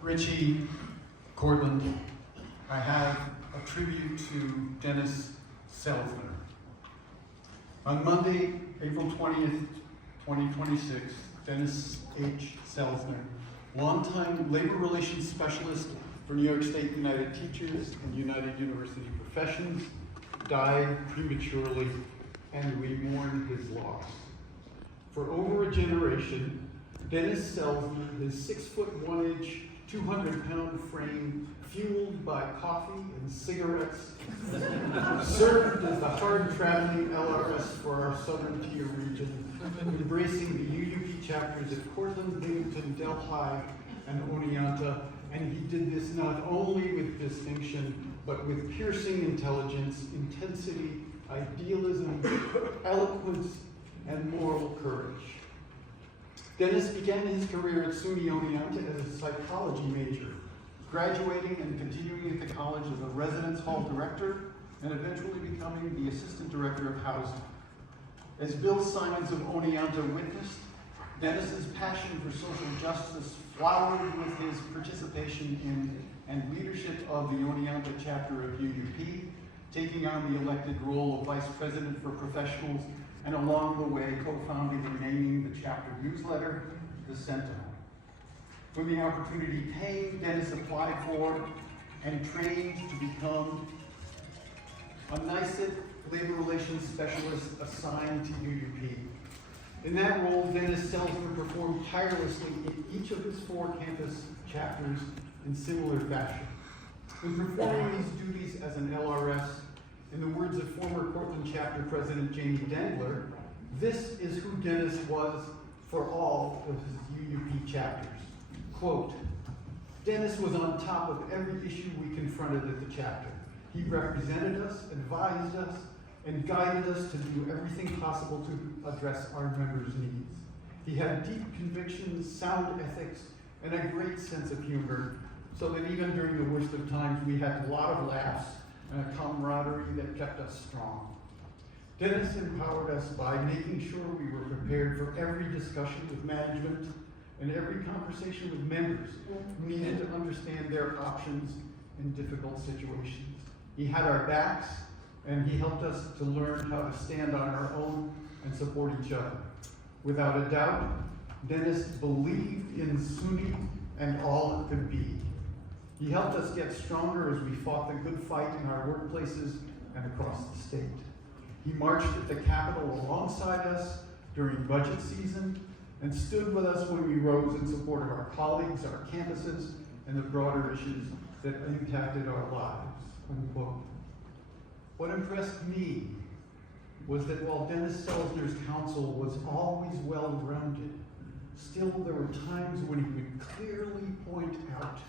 Richie, Cortland, I have a tribute to Dennis Selzner. On Monday, April 20th, 2026, Dennis H. Selzner, longtime labor relations specialist for New York State United Teachers and United University Professions, died prematurely, and we mourn his loss. For over a generation, Dennis Selzner, his 6'1", 200-pound frame, fueled by coffee and cigarettes, served as the hard-traveling LRS for our Southern Tier region, embracing the UUP chapters at Cortland, Binghamton, Delhi, and Oneonta, and he did this not only with distinction, but with piercing intelligence, intensity, idealism, eloquence, and moral courage. Dennis began his career at SUNY Oneonta as a psychology major, graduating and continuing at the college as a residence hall director and eventually becoming the assistant director of housing. As Bill Simons of Oneonta witnessed, Dennis's passion for social justice flowered with his participation in and leadership of the Oneonta chapter of UUP, taking on the elected role of vice president for professionals, and along the way co-founding and naming the chapter newsletter, The Sentinel. When the opportunity came, Dennis applied for and trained to become a NYSET labor relations specialist assigned to UUP. In that role, Dennis Selzner performed tirelessly in each of his 4 campus chapters in similar fashion. In performing these duties as an LRS, in the words of former Cortland chapter president Jamie Dangler, this is who Dennis was for all of his UUP chapters. Quote, Dennis was on top of every issue we confronted at the chapter. He represented us, advised us, and guided us to do everything possible to address our members' needs. He had deep convictions, sound ethics, and a great sense of humor, so that even during the worst of times, we had a lot of laughs and a camaraderie that kept us strong. Dennis empowered us by making sure we were prepared for every discussion with management and every conversation with members who needed to understand their options in difficult situations. He had our backs, and he helped us to learn how to stand on our own and support each other. Without a doubt, Dennis believed in SUNY and all it could be. He helped us get stronger as we fought the good fight in our workplaces and across the state. He marched at the Capitol alongside us during budget season and stood with us when we rose in support of our colleagues, our campuses, and the broader issues that impacted our lives, unquote. What impressed me was that while Dennis Selzner's counsel was always well-rounded, still there were times when he would clearly point out,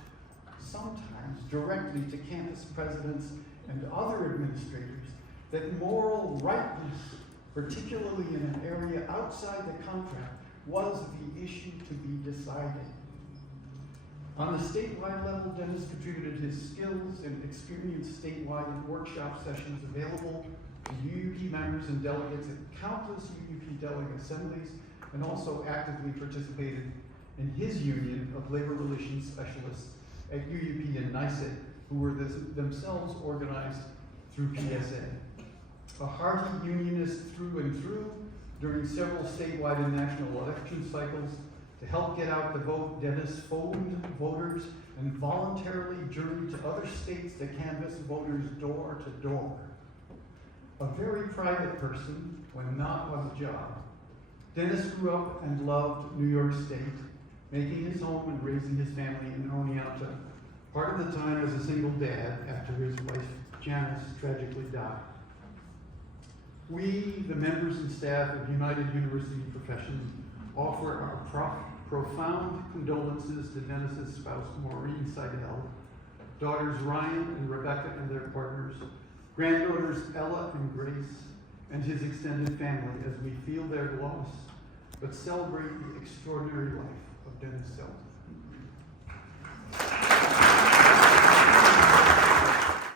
sometimes directly to campus presidents and other administrators, that moral rightness, particularly in an area outside the contract, was the issue to be decided. On the statewide level, Dennis contributed his skills and experience statewide in workshop sessions available to UUP members and delegates at countless UUP delegate assemblies, and also actively participated in his union of labor relations specialists at UUP and NYSET, who were themselves organized through PSA. A hearty unionist through and through, during several statewide and national election cycles, to help get out the vote, Dennis phoned voters and voluntarily journeyed to other states to canvass voters door to door. A very private person when not on the job, Dennis grew up and loved New York State, making his home and raising his family in Oneonta, part of the time as a single dad after his wife Janice tragically died. We, the members and staff of United University Professions, offer our profound condolences to Dennis's spouse, Maureen Seidel, daughters Ryan and Rebecca and their partners, granddaughters Ella and Grace, and his extended family as we feel their loss, but celebrate the extraordinary life of Dennis Selzner.